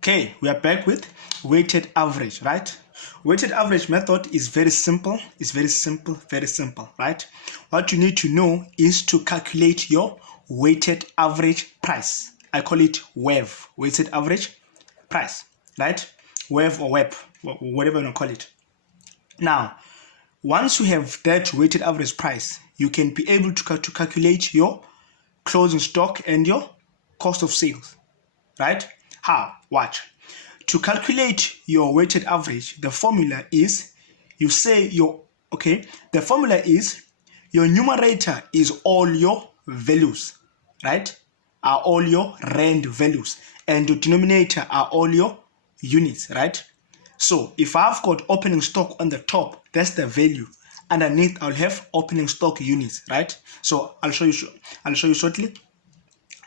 Okay, we are back with weighted average, right? Weighted average method is very simple. It's very simple, right? What you need to know is to calculate your weighted average price. I call it WAV, weighted average price, right? WAV or WEP, whatever you want to call it. Now, once you have that weighted average price, you can be able to calculate your closing stock and your cost of sales, right? How? Watch. To calculate your weighted average, the formula is, the formula is your numerator is all your values, right? Are all your rand values, and your denominator are all your units, right? So if I've got opening stock on the top, that's the value. Underneath, I'll have opening stock units, right? So I'll show you shortly.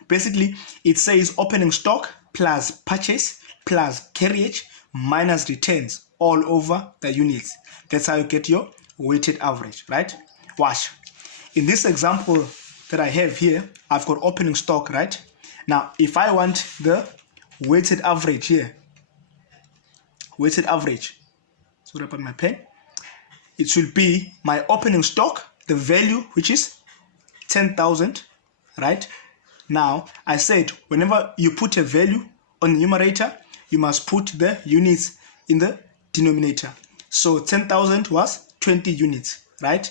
Basically, it says opening stock plus purchase plus carriage minus returns all over the units. That's how you get your weighted average, right? Watch. In this example that I have here, I've got opening stock, right? Now, if I want the weighted average here, weighted average, so I put my pen, it should be my opening stock, the value, which is 10,000, right? Now, I said whenever you put a value on the numerator, you must put the units in the denominator. So 10,000 was 20 units, right?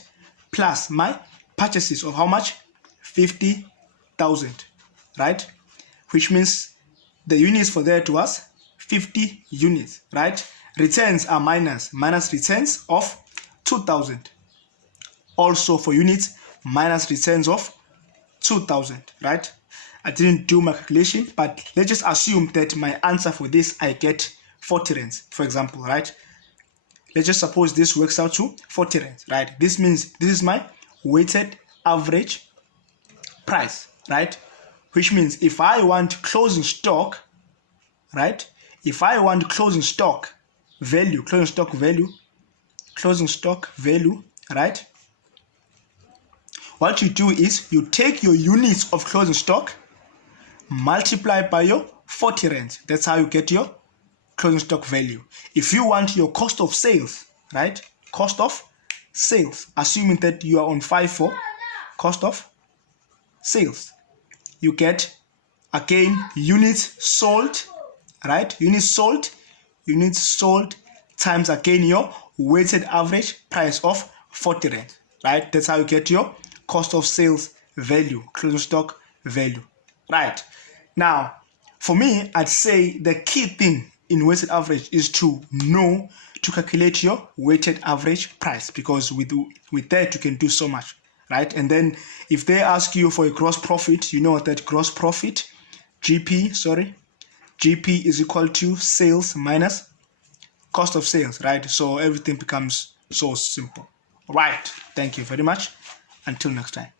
Plus my purchases of how much? 50,000, right? Which means the units for that was 50 units, right? Returns are minus returns of 2,000. Also for units, minus returns of 2,000, right? I didn't do my calculation, but let's just assume that my answer for this, I get 40 rands, for example, right? Let's just suppose this works out to 40 rands, right? This means this is my weighted average price, right? Which means if I want closing stock, right? If I want closing stock value, right? What you do is you take your units of closing stock, multiply by your 40 rands. That's how you get your closing stock value. If you want your cost of sales, right? Cost of sales, assuming that you are on 5 for cost of sales, you get again units sold, right? Units sold times again your weighted average price of 40 rand, right? That's how you get your cost of sales value, closing stock value, right? Now, for me, I'd say the key thing in weighted average is to know to calculate your weighted average price, because with that you can do so much, right? And then if they ask you for a gross profit, you know that gross profit, GP is equal to sales minus cost of sales, right? So everything becomes so simple. Right. Thank you very much. Until next time.